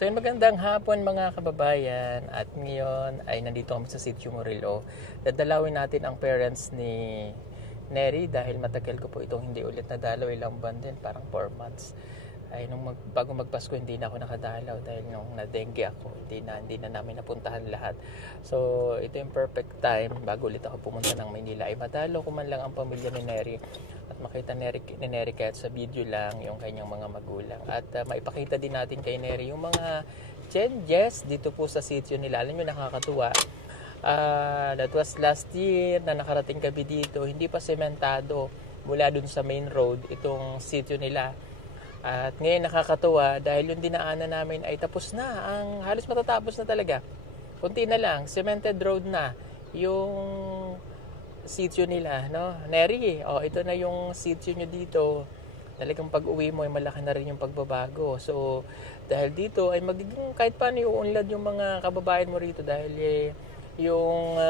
So yun, magandang hapon mga kababayan. At ngayon ay nandito kami sa Sitio Murillo. Dadalawin natin ang parents ni Neri dahil matagal ko po itong hindi ulit nadalaw. Ilang buwan din, parang 4 months. Ay bago magpasko hindi na ako nakadalaw dahil nung na-dengue ako, hindi na namin napuntahan lahat. So ito yung perfect time bago ulit ako pumunta ng Maynila ay madalo ko man lang ang pamilya ni Neri at makita ni Neri kahit sa video lang yung kanyang mga magulang at maipakita din natin kay Neri yung mga changes dito po sa sitio nila. Alam nyo, nakakatuwa. That was last year na nakarating kami dito, hindi pa sementado mula dun sa main road itong sitio nila. At ngayon nakakatuwa dahil yung dinaanan namin ay tapos na, halos matatapos na talaga. Kunti na lang, cemented road na yung sitio nila, no? Neri, ito na yung sitio nyo dito. Talagang pag-uwi mo ay malaki na rin yung pagbabago. So, dahil dito ay magiging kahit paano iuunlad yung mga kababayan mo rito dahil yung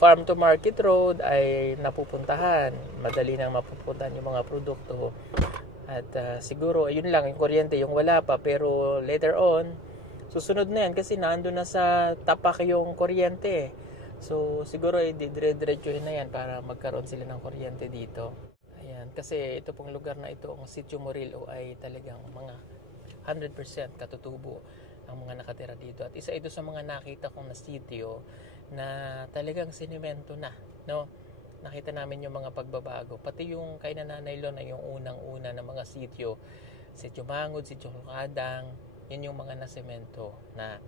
farm to market road ay napupuntahan. Madali nang mapupuntahan yung mga produkto. At siguro, ayun lang, yung kuryente, yung wala pa. Pero later on, susunod na yan kasi naandun na sa tapak yung kuryente. So, siguro, dire-diretsuhin na yan para magkaroon sila ng kuryente dito. Ayan, kasi ito pong lugar na ito, ang Sitio Murillo, ay talagang mga 100% katutubo ang mga nakatira dito. At isa ito sa mga nakita kong na sitio na talagang sinimento na, no? Nakita namin yung mga pagbabago. Pati yung kay Nanay Lon ay yung unang-una ng mga sitio. Sitio Mangod, Sitio Kadang, yun yung mga nasemento na.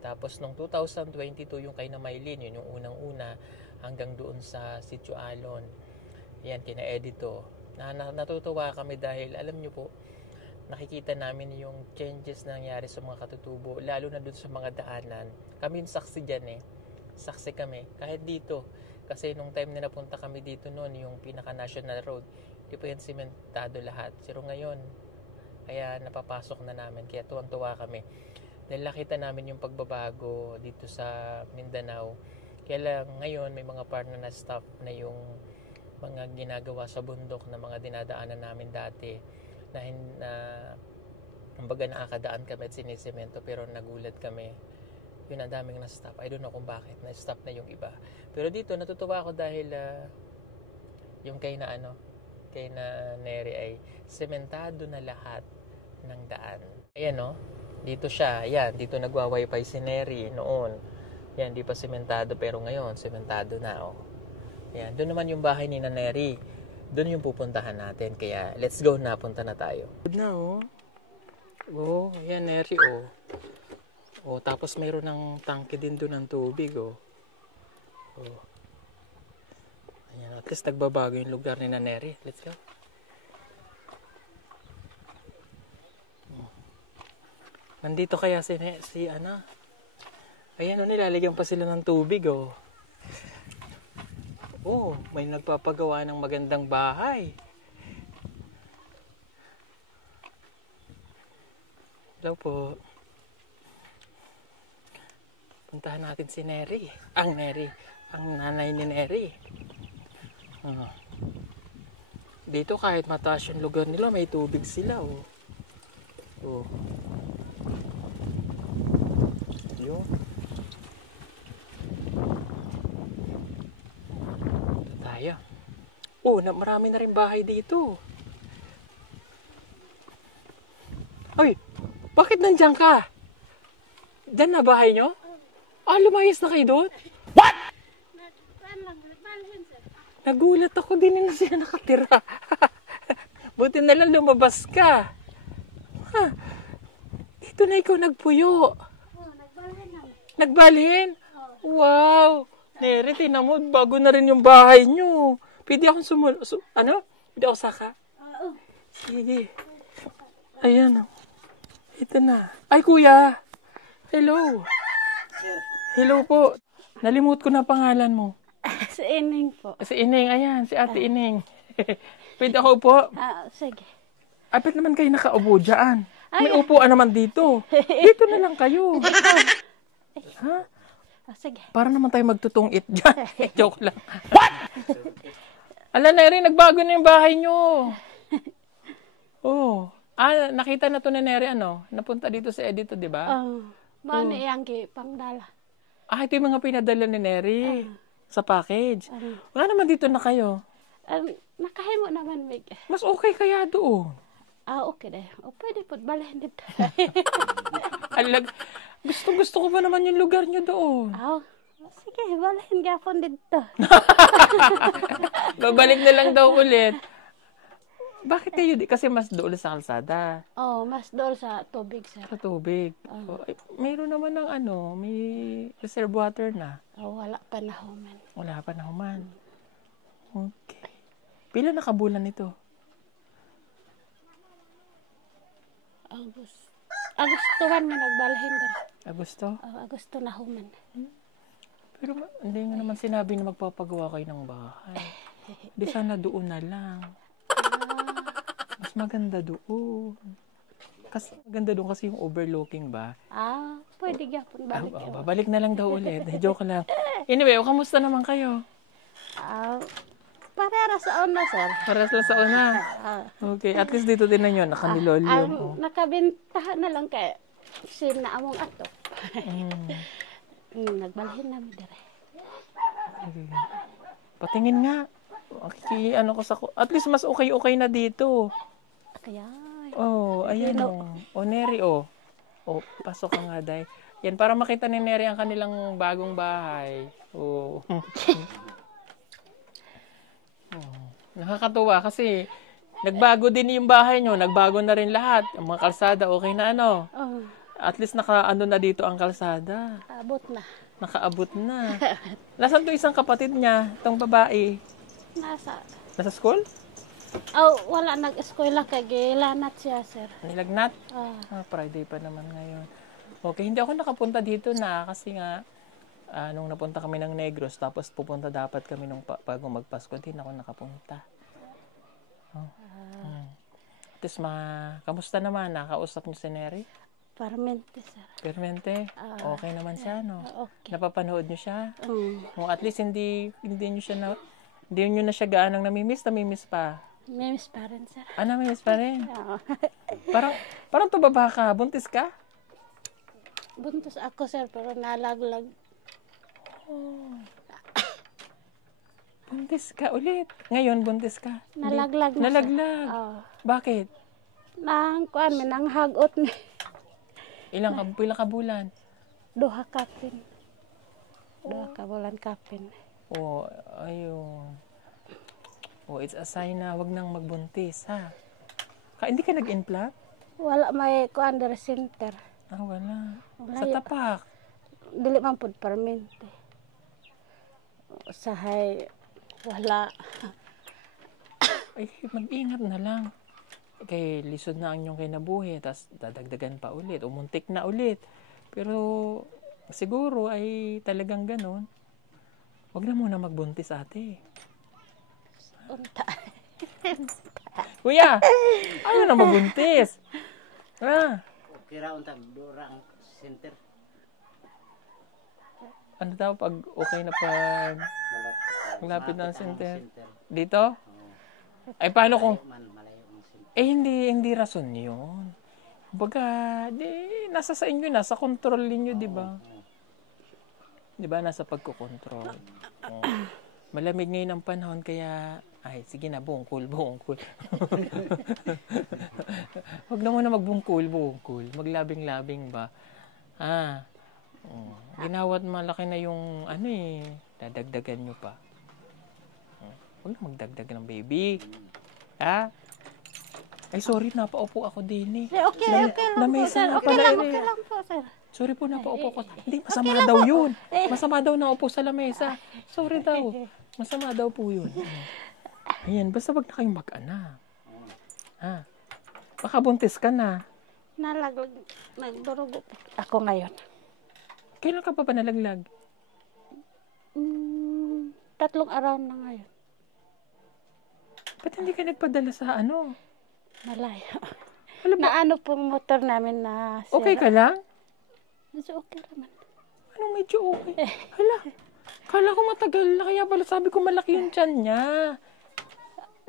Tapos nung 2022 yung kay Maylin, yun yung unang-una hanggang doon sa Sitio Alon. Yan, kina Edito. Natutuwa kami dahil alam nyo po, nakikita namin yung changes na nangyari sa mga katutubo, lalo na doon sa mga daanan. Kami yung saksi dyan Saksi kami. Kahit dito. Kasi nung time na napunta kami dito noon, yung pinaka-national road, di pa yan simentado lahat. Pero ngayon, kaya napapasok na namin. Kaya tuwang-tuwa kami. Dahil nakita namin yung pagbabago dito sa Mindanao. Kaya lang ngayon, may mga partner na staff na yung mga ginagawa sa bundok na mga dinadaanan namin dati. Kumbaga nakakadaan kami at sinisemento pero nagulat kami. Yun, ang daming na-stop. I don't know kung bakit. Na-stop na yung iba. Pero dito, natutuwa ako dahil yung kay na Neri ay sementado na lahat ng daan. Ayan, dito siya. Ayan, dito nagwa-wifi si Neri noon. Ayan, di pa sementado pero ngayon, sementado na, Ayan, doon naman yung bahay ni Neri. Doon yung pupuntahan natin. Kaya, let's go na. Punta na tayo. Good na, ayan, Neri, tapos mayroon ng tangke din doon ng tubig, Ayan, at least nagbabago yung lugar ni Neri. Let's go. Nandito kaya si Ayan, nilalagyan pa sila ng tubig, may nagpapagawa ng magandang bahay. Hello po. Puntahan natin si Neri. Ang nanay ni Neri. Dito kahit mataas yung lugar nila, may tubig sila, Yun. Ito tayo. Marami na rin bahay dito. Ay, bakit nandiyan ka? Diyan na bahay nyo? Lumayas na kayo doon? What? Nagulat ako, din na sila nakatira. Buti na lang lumabas ka. Dito na ikaw nagpuyo. Nagbalhin? Wow! Neri, tinan mo, bago na rin yung bahay nyo. Pwede akong Pwede ako saka? Sige. Ayan. Ito na. Ay, kuya. Hello. Hello po. Nalimut ko na pangalan mo. Si Ining po. Si Ining, ayan. Si Ate Ining. Pwede ako po? Sige. Apit naman kayo nakaupo dyan. May upuan naman dito. Dito na lang kayo. Ha? Sige. Para naman tayo magtutungit dyan. Joke lang. What? Ala, Neri, nagbago na yung bahay nyo. Nakita na to ni Neri, napunta dito sa Edito, di ba? Mao ni iyang pangdala. Ito yung mga pinadala ni Neri sa package. Wala naman dito na kayo. Nakahimo naman, Mig. Mas okay kaya doon. Okay deh. Pwede po, balhin dito. Gusto ko pa naman yung lugar niyo doon. Sige, balhin gapon dito. Babalik na lang daw ulit. Bakit kayo kasi mas doon sa kalsada? Mas doon sa tubig, sir. Sa tubig. Mayroon naman ng may reserve water na. Wala pa na human. Wala pa na human. Okay. Pila na kabulan ito? Agustuhan na nagbalhin doon. Agosto? Agosto na human. Pero hindi nga naman sinabi na magpapagawa kayo ng bahay. Di sana doon na lang. Mas maganda doon. Maganda doon kasi yung overlooking ba? Pwede gapon balik. Babalik na lang daw ulit. Joke lang. Anyway, kamusta naman kayo? Parera sa una, sir. Paras lang sa una. Okay, at least dito din na yun. Nakanilolyo. Nakabintahan na lang kay sin na among ato. Nagbalhin namin dire. Okay. Patingin nga. At least mas okay na dito. Kaya. Ayan Neri, pasok ka nga, Day. Yan, para makita ni Neri ang kanilang bagong bahay. Nakakatuwa kasi nagbago din yung bahay nyo. Nagbago na rin lahat. Ang mga kalsada, okay na At least na dito ang kalsada. Nakaabot na. Nasaan to isang kapatid niya, itong babae? Nasa school? Wala nag-eskwela kay gilanat siya, sir. Nilagnat? Friday pa naman ngayon. Okay, hindi ako nakapunta dito kasi nga nung napunta kami ng Negros, tapos pupunta dapat kami nung bago magpasko, hindi ako nakapunta. Tapos kamusta naman? Nakausap niyo si Neri? Permente, sir. Permente? Okay naman siya, no? Okay. Napapanood niyo siya? At least hindi niyo na siya gaanong namimiss pa. Namimiss pa rin, sir. Namimiss pa rin? Parang tumaba ka. Buntis ka? Buntis ako, sir, pero nalaglag. Buntis ka ulit. Ngayon, buntis ka. Nalaglag na, Nalaglag? Bakit? Minanghagot ni. Ilang kabulan? 2 kapin. 2 kabulan kapin. Ayun. It's a sign na wag nang magbuntis, ha? Hindi ka nag-implant? Wala may kuan center. Wala. Sa tapak? Dili man pud permente. Usahay wala. Mag-ingat na lang. Kay lisod na ang inyong kinabuhi, tas dadagdagan pa ulit, umuntik na ulit. Pero siguro ay talagang ganon. Wag na muna magbuntis, ate. Unta. Kuya, ayaw na mabuntis. Kira unta dura ang center. Ano daw pag okay na pag malapit na ang center? Dito? Paano kung hindi rason yun. Baga, nasa sa inyo, nasa control niyo, di ba? Di ba, nasa pagkokontrol. Malamig ngayon ang panahon, kaya, sige na, bungkul. Huwag na muna magbungkul. Maglabing-labing ba? Ginawat malaki na yung, dadagdagan nyo pa. Huwag na magdagdag ng baby. Sorry, napaupo ako din eh. Okay lang po, sir. Okay lang po, sir. Sorry po, napaupo ko. Hindi, masama daw yun. Masama daw naupo sa lamesa. Sorry daw. Masama daw po yun. Ayan, basta wag na kayong mag-anak. Baka buntis ka na. Nalaglag, nagdurugo ako ngayon. Kailan ka pa nalaglag? 3 araw na ngayon. Ba't hindi ka nagpadala sa Malayo. Na pong motor namin na sira. Okay ka lang? Medyo okay naman. Anong medyo okay? Hala, kala ko matagal na, kaya pala sabi ko malaki yung tiyan niya.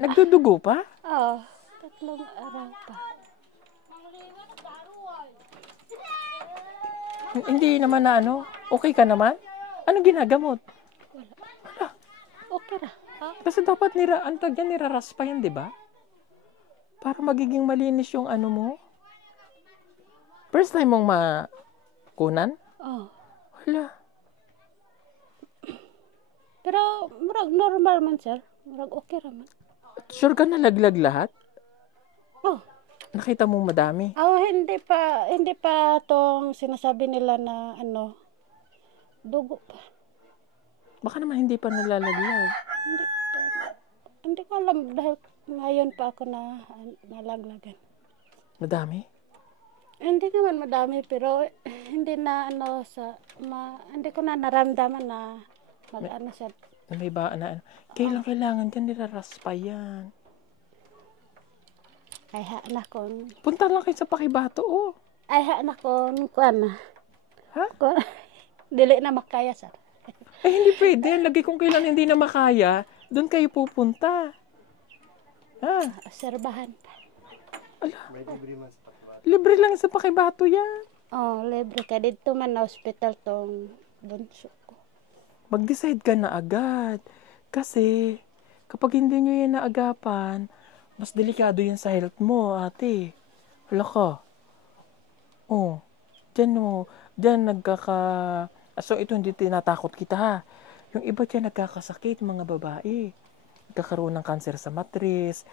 Nagdudugo pa? 3 araw pa. Hindi naman na ano? Okay ka naman? Anong ginagamot? Okay ra. Kasi dapat niraras pa yan, di ba? Para magiging malinis yung ano mo. First time mong makunan? Oh. Wala. Pero murag normal man sir. Murag okay ra man. Sure ka na laglag lahat? Oh. Nakita mong madami? Oh, hindi pa tong sinasabi nila na ano dugo pa. Baka naman hindi pa nalalaglag. Hindi ko alam dahil ngayon pa ako na nalaglagan. Madami? Hindi naman madami pero hindi na ano hindi ko na naramdaman na mag-ano siya. Na may ba na kailangan dyan niraras pa yan. Ay ha na kon. Punta lang kayo sa Pakibato, oh. Ay ha na kon kuan. Ha? Kon, dili na makaya sir. Eh, hindi pwede. Lagi kung kailan hindi na makaya, doon kayo pupunta. Ha? Obserbahan pa. Libre lang sa Pakibato yan. Oh, libre ka dito man na hospital tong bunso ko. Mag-decide ka na agad. Kasi, kapag hindi nyo yan naagapan, mas delikado yan sa health mo, ate. Wala ka. Oh, dyan so, ito hindi tinatakot kita, ha. Yung iba dyan nagkakasakit, mga babae. Nagkakaroon ng kanser sa matris,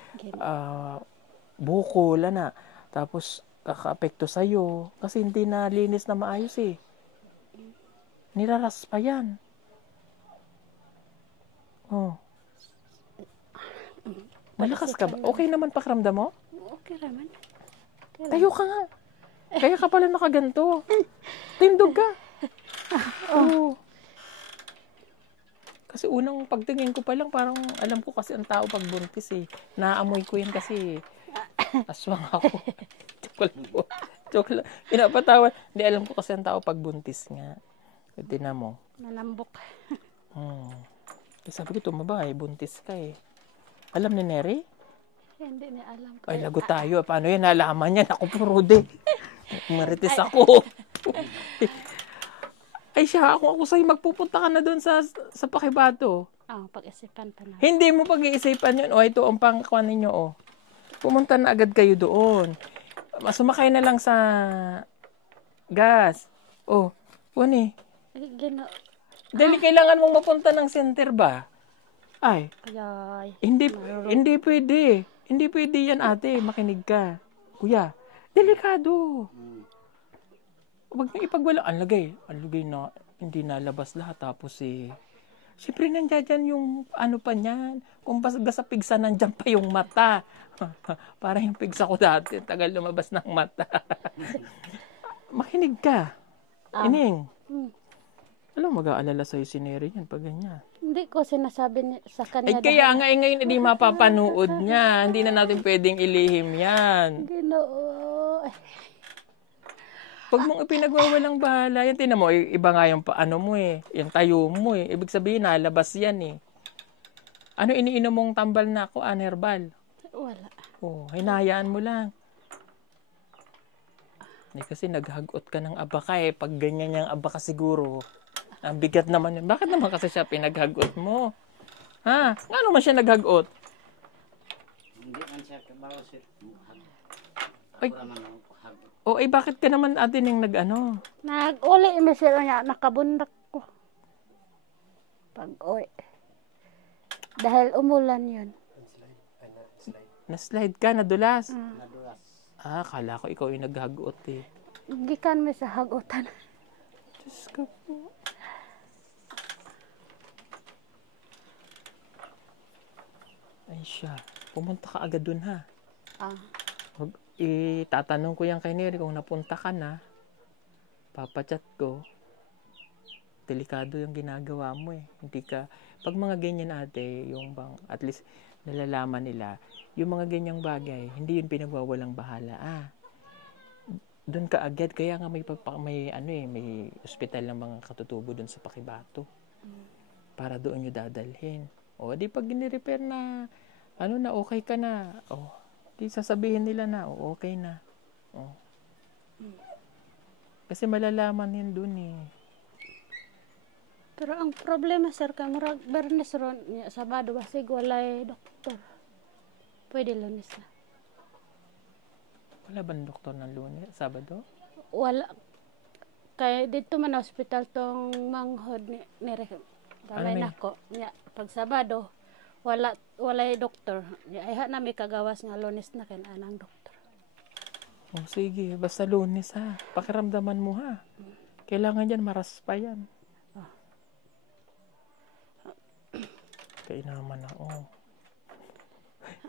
bukol, na. Tapos, kaka-apekto sa'yo. Kasi hindi na linis na maayos, eh. Niraras pa yan. Oh. Malakas ka ba? Okay naman pakiramdam mo? Okay raman. Tayo ka nga. Kaya ka pala nakaganto. Tindog ka. Oh. Kasi unang pagtingin ko pa lang, parang alam ko kasi ang tao pag buntis, eh. Naamoy ko yan kasi aswang ako. Joke lang po. Joke lang. Pinapatawa. Hindi, alam ko kasi ang tao pag buntis nga. Tignan mo. Manambok. Sabi ko, tumaba eh. Buntis ka eh. Alam ni Neri? Hindi niya alam ko. Ay, lago tayo. Paano yan? Nalaman yan. Ako purude. Marites ako. Ay siya, ako sa'yo, magpupunta ka na doon sa Pakibato. Pag-isipan pa na. Hindi mo pag-iisipan yun. Ito ang pangkuan ninyo, Pumunta na agad kayo doon. Sumakay na lang sa gas. Wani. Dali, kailangan mong mapunta ng center ba? Ay. Hindi pwede. Hindi pwede yan, ate. Makinig ka. Kuya, delikado. Huwag na ipagwala. Ang lagay na hindi nalabas lahat. Tapos siyempre nandiyan yung ano pa niyan. Kung baga sa pigsa, nandiyan pa yung mata. Para yung pigsa ko dati. Tagal lumabas ng mata. Makinig ka. Ining. Alam, mag-aalala sa'yo si Neri yan pag ganyan. Hindi ko sinasabi sa kanya. Ay, kaya nga, ngayon hindi mapapanood niya. Hindi na natin pwedeng ilihim yan. Ginoo. Pag mong ipinagwawalang bahala, yan, tinan mo, iba nga yung paano mo yung tayo mo Ibig sabihin, nalabas yan Ano iniinom mong tambal na ako, herbal? Wala. Hinahayaan mo lang. Kasi naghagot ka ng abaka Pag ganyan yung abaka siguro, ang bigat naman yun. Bakit naman kasi siya pinaghagot mo? Ha? Nga naman siya naghagot? Hindi man siya kabawa siya. Ay, bakit ka naman atin yung nag-ano? Nag-uli imisiro niya, nakabundak ko. Pag-uwi. Dahil umulan yun. Na-slide ka, nadulas? Nadulas. Kala ko ikaw yung naghagot Gikan mo sa hagutan. Diyos ka po. Ay siya, pumunta ka agad dun ha. Itatanong ko yan kay Neri kung napunta ka na. Papachat ko. Delikado yung ginagawa mo Hindi ka, pag mga ganyan ate, yung bang, at least nalalaman nila, yung mga ganyang bagay, hindi yun pinagwawalang bahala. Doon ka agad, kaya nga may ospital ng mga katutubo doon sa Pakibato. Para doon nyo dadalhin. Di pag gini-repair na, na okay ka na, di sasabihin nila na, okay na. Kasi malalaman yan dun eh. Pero ang problema sir kay murag Bernes ron nya Sabado basig walay doktor. Pwede Lunes na. Wala bang doktor ng Lunes, Sabado? Wala kay dito man hospital tong manghod ni Rek. Gamay Ano nako nya pag Sabado walay doktor. Nya ay na may kagawas nga Lunes na kay anang doktor. Oh, sige, basta Lunes ha. Pakiramdaman mo ha. Kailangan yan, maraspa yan. Kaya naman ako.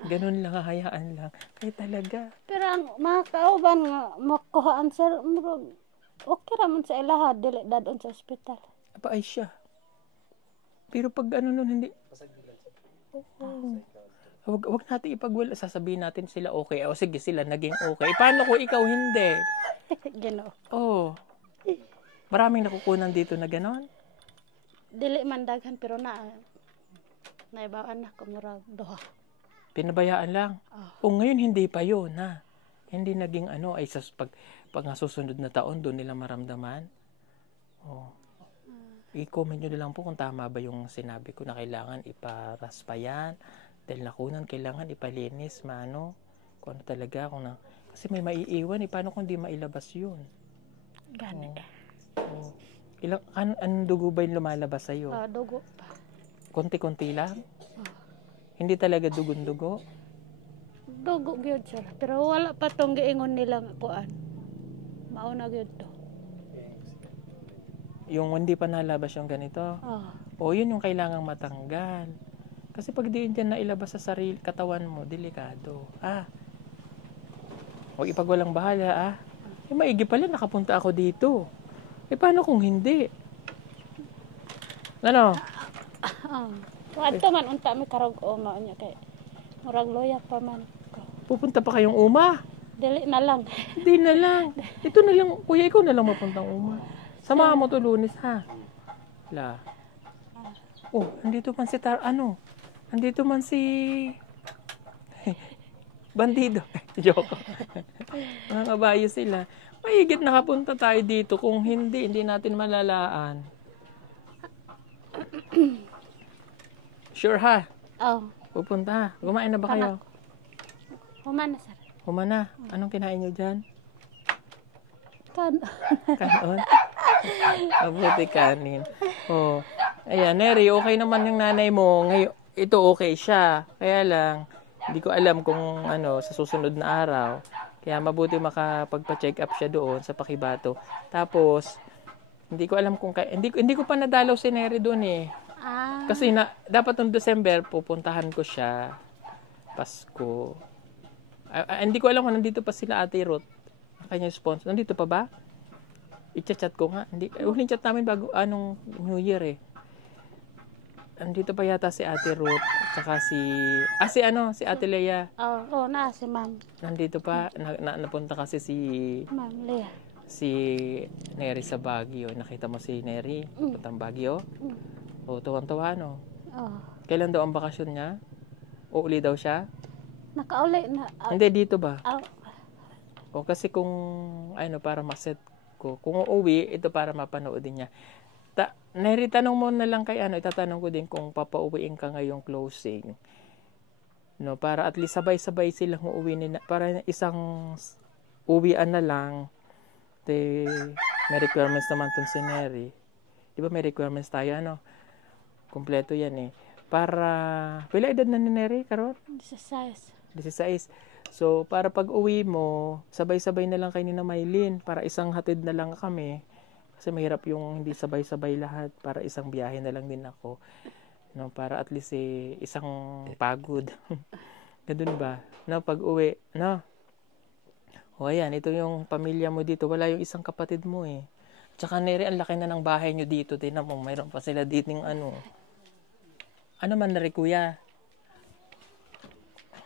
Ganun lang, hayaan lang. Kaya talaga. Pero ang mga kauban nga makuhaan sir murag okay ra man sa ilaha dili dadon sa ospital. Apa ay siya. Pero pag ano nun, hindi. Oo. Wag natin ipagwala. Sasabihin natin sila okay. O sige, sila naging okay. Paano kung ikaw hindi? Ginoo. Oh. Maraming nakukunan dito na ganon. Dili man daghan pero naibawaan na kumurag duha. Pinabayaan lang. O ngayon hindi pa yun ha. Hindi naging ano ay pag susunod na taon doon nila maramdaman. Oh. I-comment nyo na lang po kung tama ba yung sinabi ko na kailangan iparaspa yan. Dahil nakunan, kailangan ipalinis, maano. Kung ano talaga, kasi may maiiwan paano kung di mailabas yun? Gani. Oh. Anong dugo ba yung lumalabas sa'yo? Dugo pa. Konti-konti lang? Hindi talaga dugon-dugo? Dugo gyud sir. Pero wala pa tong giingon nilang kuan. Mauna gyud to. Yung hindi pa nalabas yung ganito? O yun yung kailangang matanggal. Kasi pag di yan nailabas sa katawan mo, delikado. Huwag ipagwalang bahala maigi pala nakapunta ako dito. Paano kung hindi? Ano? Wadto man unta mi karog uma nya kay murag loya pa man ko. Pupunta pa kayong Uma? Dili na lang. Di na lang. Ito na lang. Kuya, ikaw na lang mapuntang Uma. Samahan mo to Lunes ha. Andito man si andito man si bandido. Joke. Mga kabayo sila. Mahigit nakapunta tayo dito. Kung hindi natin malalaan. Sure ha? Pupunta ha? Kumain na ba kayo? Humana sir. Humana. Anong kinain nyo dyan? Kanon? Mabuti kanin. Ayan, Neri, okay naman yung nanay mo. Ngayon, ito okay siya. Kaya lang, hindi ko alam kung sa susunod na araw. Kaya mabuti makapagpa-check up siya doon sa Pakibato. Tapos, hindi ko alam kung hindi ko pa nadalaw si Neri doon eh. Kasi dapat noong December pupuntahan ko siya. Pasko. Hindi ko alam kung nandito pa sila Ate Ruth. Kanya sponsor. Nandito pa ba? I-chat ko nga. Huling chat namin bago New Year eh. Nandito pa yata si Ate Ruth at saka si Ate Lea. Na si Ma'am. Nandito pa napunta kasi si Ma'am Lea. Si Neri sa Baguio. Nakita mo si Neri puntang Baguio? Tuwang-tuwa no. Kailan daw ang bakasyon niya? Uuli daw siya? Nakauli na. Hindi dito ba? Kasi kung para maset ko. Kung uuwi, ito para mapanood din niya. Neri, tanong mo na lang kay itatanong ko din kung papauwiin ka ngayong closing. No, para at least sabay-sabay silang uuwi nila. Para isang uwian na lang. May requirements naman tun si Neri. Di ba may requirements tayo, Kompleto yan eh. Para, pila edad na ni Neri, karon? 16. So, para pag uwi mo, sabay-sabay na lang kayo ni Maylin. Para isang hatid na lang kami. Kasi mahirap yung hindi sabay-sabay lahat. Para isang biyahe na lang din ako. No, para at least isang pagod. Ganun ba? Pag uwi, ayan, ito yung pamilya mo dito. Wala yung isang kapatid mo eh. Tsaka Neri, ang laki na ng bahay nyo dito. Tingnan mo, mayroon pa sila dito ng Ano man na rin, kuya?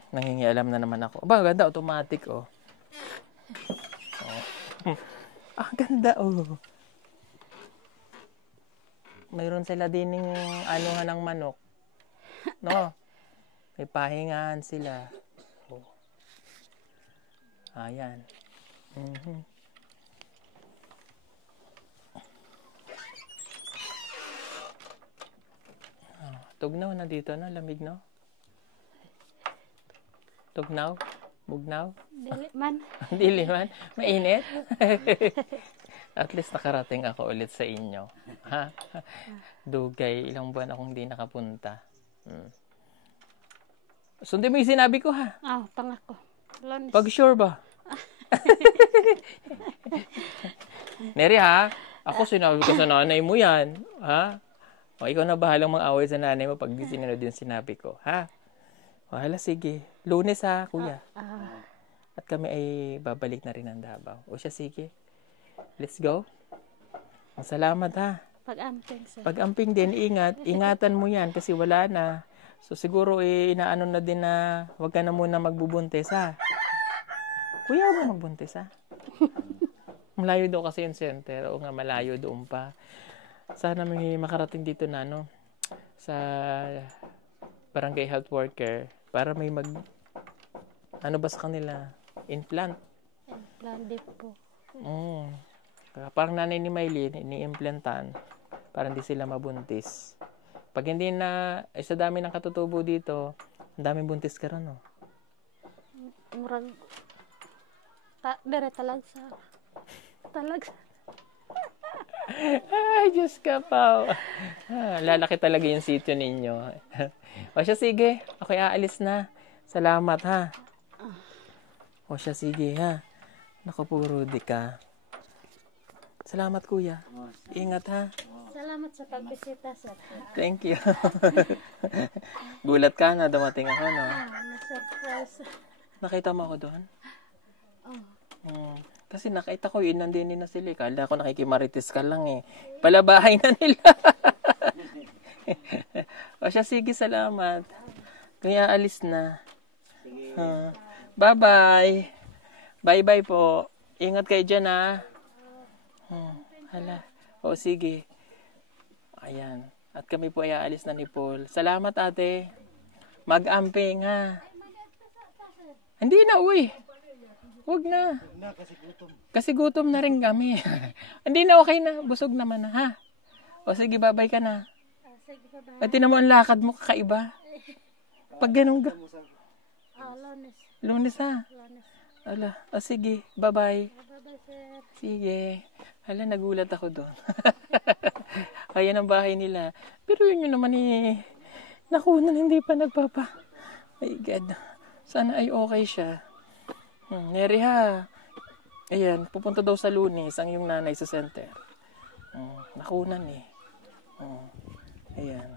Nangingialam na naman ako. Ganda, automatic, ganda, Mayroon sila din ng ng manok. No? May pahingahan sila. Ayan. Tugnaw na dito, no? Lamig, no? Tugnaw? Bugnaw? Dili man. Dili man? Mainit? At least nakarating ako ulit sa inyo. Ha? Dugay, ilang buwan akong hindi nakapunta. Sundin mo yung sinabi ko, ha? Pangako. Lunes. Pag sure ba? Neri, ha? Ako sinabi ko sa nanay mo yan. Ha? O, ikaw na bahalang mang-away sa nanay mo pag di sinunod yung sinabi ko. Ha? Wala, sige. Lunes, ha, kuya. At kami ay babalik na rin ng Davao. O siya, sige. Let's go. Salamat, ha. Pag-amping, sir. Pag-amping din, ingat. Ingatan mo yan kasi wala na. So, siguro, inaano na din na wag ka na muna magbubuntis, ha? Kuya, huwag mo magbuntis, ha? Malayo daw kasi yung center. O nga, malayo doon pa. Sana may makarating dito na, no? Sa barangay health worker para may ano ba sa kanila? Implant. Implant din po. Parang nanay ni Maylin, ini-implantan para hindi sila mabuntis. Pag hindi na, sa dami ng katutubo dito, ang daming buntis ka rin, no? Murag, dire talagsa. Ay, Diyos ka pa. Lalaki talaga yung sityo ninyo. O siya, sige. Ako'y aalis na. Salamat, ha? O siya, sige, ha? Naku, puro di ka. Salamat, kuya. Ingat, ha? Salamat sa pagbisita, sir. Thank you. Gulat ka na, dumating ako, no? Na-surprise. Nakita mo ako doon? Kasi nakita ko yun, nandini na sila. Kala ko nakikimarites ka lang, eh. Palabahay na nila. O siya, sige, salamat. Kaya alis na. Bye-bye. Bye-bye po. Ingat kayo dyan, ha? Hala. O, sige. Ayan. At kami po ay aalis na ni Paul. Salamat, ate. Mag-amping, ha? Hindi na, uy. Huwag na. Kasi gutom na rin kami. Hindi na, okay na. Busog naman na, ha? O, sige, babay ka na. Sige, bye-bye. At tinan mo ang lakad mo, kakaiba. Pag ganun ka. Lunes. Lunes, ha? Lunes. Ala, sige, bye-bye. Bye-bye, sir. Sige. Hala, nagulat ako doon. Ayan ang bahay nila. Pero yun naman nakunan, hindi pa nagpapa. My God. Sana ay okay siya. Neri, ha? Ayan, pupunta daw sa Lunes ang yung nanay sa center. Nakunan, eh. Ayan.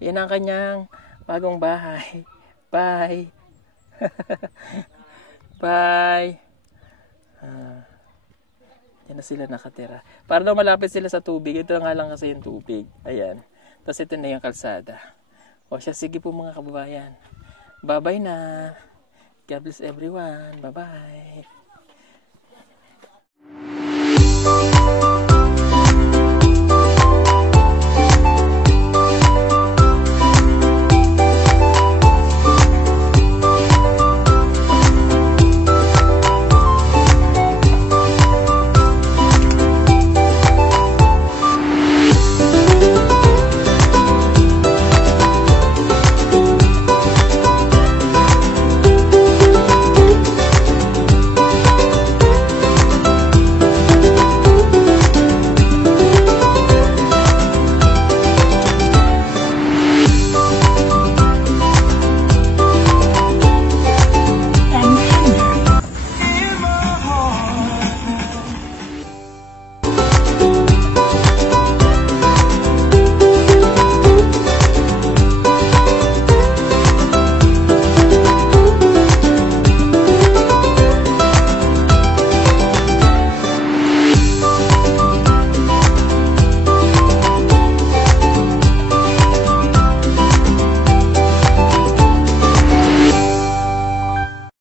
Ayan ang kanyang bagong bahay. Bye. Bye. Yan na sila nakatira. Para daw malapit sila sa tubig. Ito nga lang kasi yung tubig. Ayan. Tapos ito na yung kalsada. O siya, sige po mga kababayan. Bye-bye na. God bless everyone. Bye-bye.